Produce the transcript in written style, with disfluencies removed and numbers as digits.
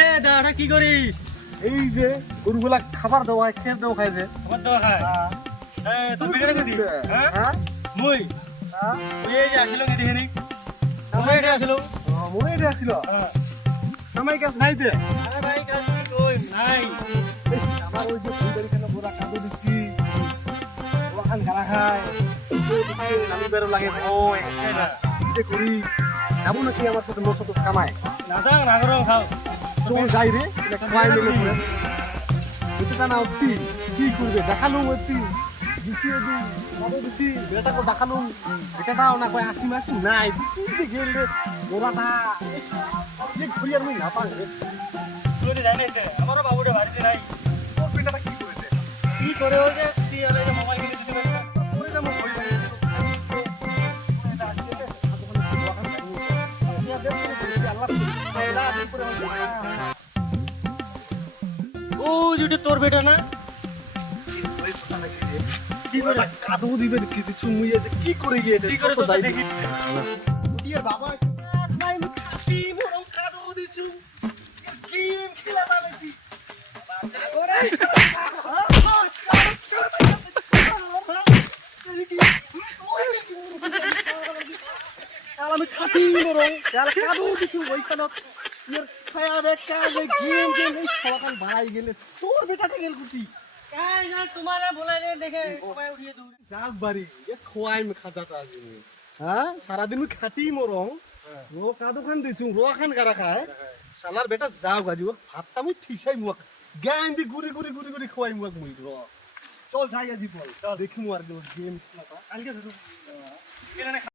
এ দাদা কি করিস? এই যে গরুগুলা খাবার দেওয়া হয়, খেয়ে দেওয়া খায় যে। খাবার দাওয়া খায়? তোর বেটা কোথায়? হ্যাঁ হ্যাঁ? মুই হ্যাঁ? এই যে আসলো কি দেখেনি? মুই এটা আসলো। মনে এটা আসিল। হ্যাঁ। জামাই কাজ নাই দে। আরে ভাই কাজ কি কই নাই। ইস, আমার ওই যে ফুলদারি খানা বোরা কাঁদো দিচ্ছি। ওখান গালা খায়। আমি বেরো লাগে ভয়। কিসে করি? যাবো নাকি আমার সাথে মোর সাথে কামায়? না যাও না করো খাও। চল যাই রে, এটা খাওয়াই মিলে করে। এটা না অতি কি করবে দেখালো অতি দিছিও দি কবে দিছি বেটাকে দেখালো বেটাটাও না কয় আসি মাসি নাই কি যে গেল রে ওরাটা যে ঘুরি আর মুই না পারে তুই জানি না আমারও বাবুটা বাড়িতে নাই। তোর বেটাটা কি করেছে কি করে ওই যে তুই আর এই যে মোবাইল কিনে দিতে পারছিস? ওরে যেমন ভয় লাগে এটা আসছে রে দোকানে দোকান আমি আর দেখছি বেশি আল্লাহ আল্লাহ দিন করে ও যেটা তোর বেটা না? কি করে কাদু দিবে কি দিছু মুই যে কি করে গিয়ে কি করে তো যাই দেখি। ডিয়ার বাবা কাজ নাই কি বড় কাদু দিছু গেম খেলা লাগাইছি আমি খাতি বরং কাদু দিছু ওইখানে ইয়ার ছায়া দেখ কাজে গেম গেম এই সকাল বাড়াই গেলে তোর বেটাকে গেল কুতি কাই না তোমারে বলাইলে দেখে সবাই উড়িয়ে দৌড়ে। যাক বাড়ি এ খোয়াই মে খাজাটা আজি হ্যাঁ সারাদিন খাতি মরং রো কাদু খান দিছু রো খান গারা খায় শালার বেটা যাও গাজি ও ভাতটা মুই ঠিসাই মুক গান দি গুরি গুরি গুরি গুরি খোয়াই মুক মুই র চল যাই আজি বল দেখি মু আর গেম খেলাটা কালকে শুরু